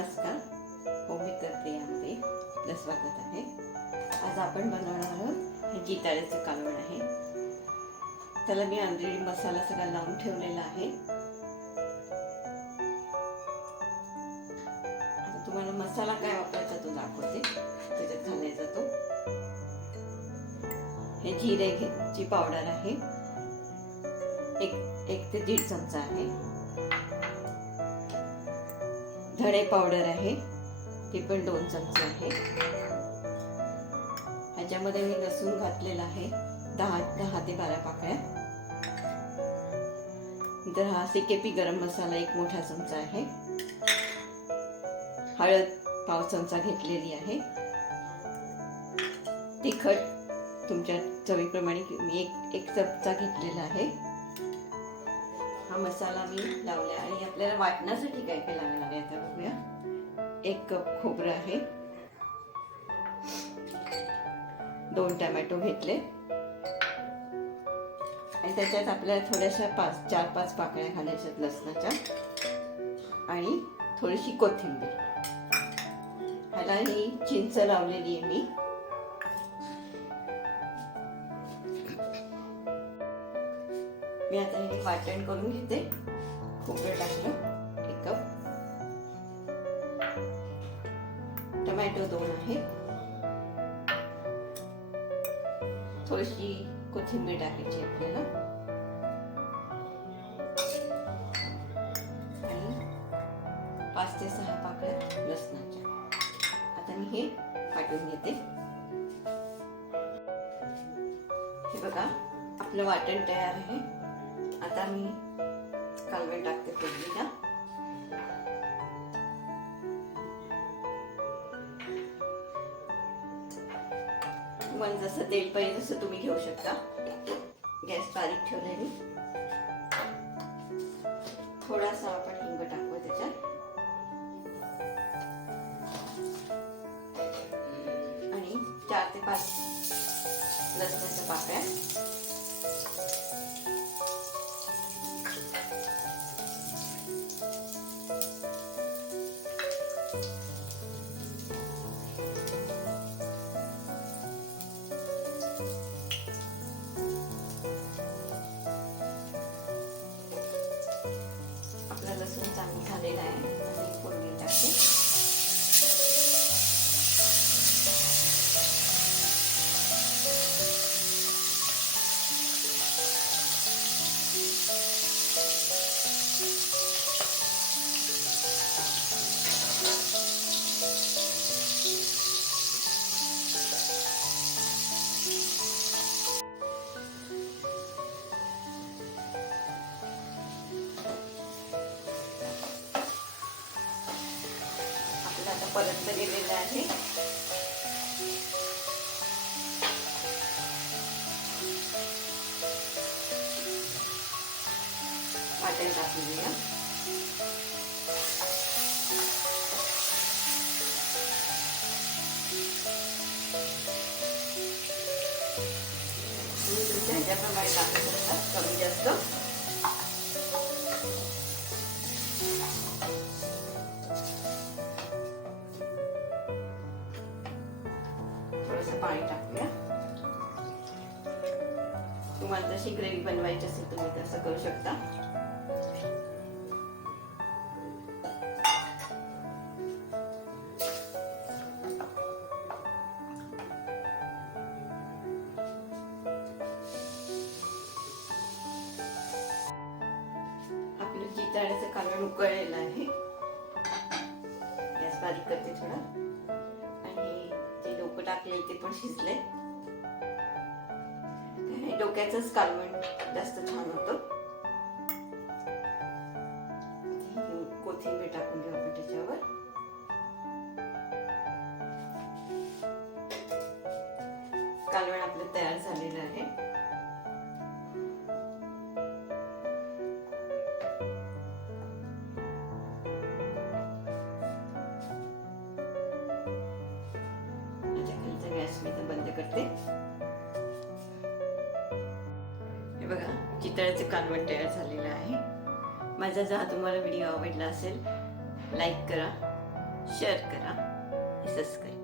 नमस्कार. हो, करते प्रियामध्ये आपलं स्वागत आहे. आज आपण बनवणार आहोत हे जिताळ्याचं कालवण आहे. त्याला मी ऑलरेडी मसाला सगळा लावून ठेवलेला आहे. तुम्हाला मसाला काय वापरायचा तो दाखवते. त्याच्यात घालायचा तो. हे जिरे ची पावडर आहे. एक एक ते दीड चमचा आहे. धणे पावडर आहे. ती पण दोन चमचे आहे. ह्याच्यामध्ये मी लसूण घातलेला आहे. दहा दहा ते बारा पाकळ्या. नंतर हा सिकेपी गरम मसाला एक मोठा चमचा आहे. हळद पाव चमचा घेतलेली आहे. तिखट तुमच्या चवीप्रमाणे मी एक एक चमचा घेतलेला आहे. हा मसाला मी लावला आणि आपल्याला वाटण्यासाठी काय काय लागणार आहे आता बघूया. एक कप खोबरं आहे. दोन टमॅटो घेतले. आणि त्याच्यात आपल्याला थोड्याशा पाच चार पाच पाकळ्या घालायच्यात लसणाच्या. आणि थोडीशी कोथिंबीर. ह्याला ही चिंच लावलेली आहे मी. मी आता हे वाटण करून घेते. खोबरं टाकलं. एक कप टमॅटो दोन आहे. थोडीशी कोथिंबीर टाकायची आपल्याला. आणि पाच ते सहा पाकळ्या लसणाच्या. आता मी हे वाटून घेते. हे बघा आपलं वाटण तयार आहे. आता मी कालवण टाकते फोडणीला. मन जसं तेल पाहिजे तसं तुम्ही घेऊ शकता. गॅस बारीक ठेवलाय मी थोडासा आपण हिंग टाकू त्याच्यात. आणि चार ते पाच लसणाच्या पाकळ्या. आपला परत गेलेलं आहे. वाटण टाकून घेऊया तुम्ही तुमच्या ह्याच्याप्रमाणे टाकू शकता कमी जास्त. थोडंसं पाणी टाकूया. तुम्हाला जशी ग्रेव्ही बनवायची असेल तुम्ही तसं करू शकता. आपलं जिताळ्याचं कालवण उकळलेलं आहे. गॅस बारीक करते थोडा. डोकं टाकले ते पण शिजले हे डोक्याचंच कालवण जास्त छान होतं. कोथिंबीर टाकून घेऊ आपण त्याच्यावर कालवण आपलं तयार झालेलं आहे. करते हे बघा चितळ्याचे कालवण तयार झालेलं आहे. माझा जर तुम्हाला व्हिडिओ आवडला असेल लाईक करा शेअर करा सबस्क्राईब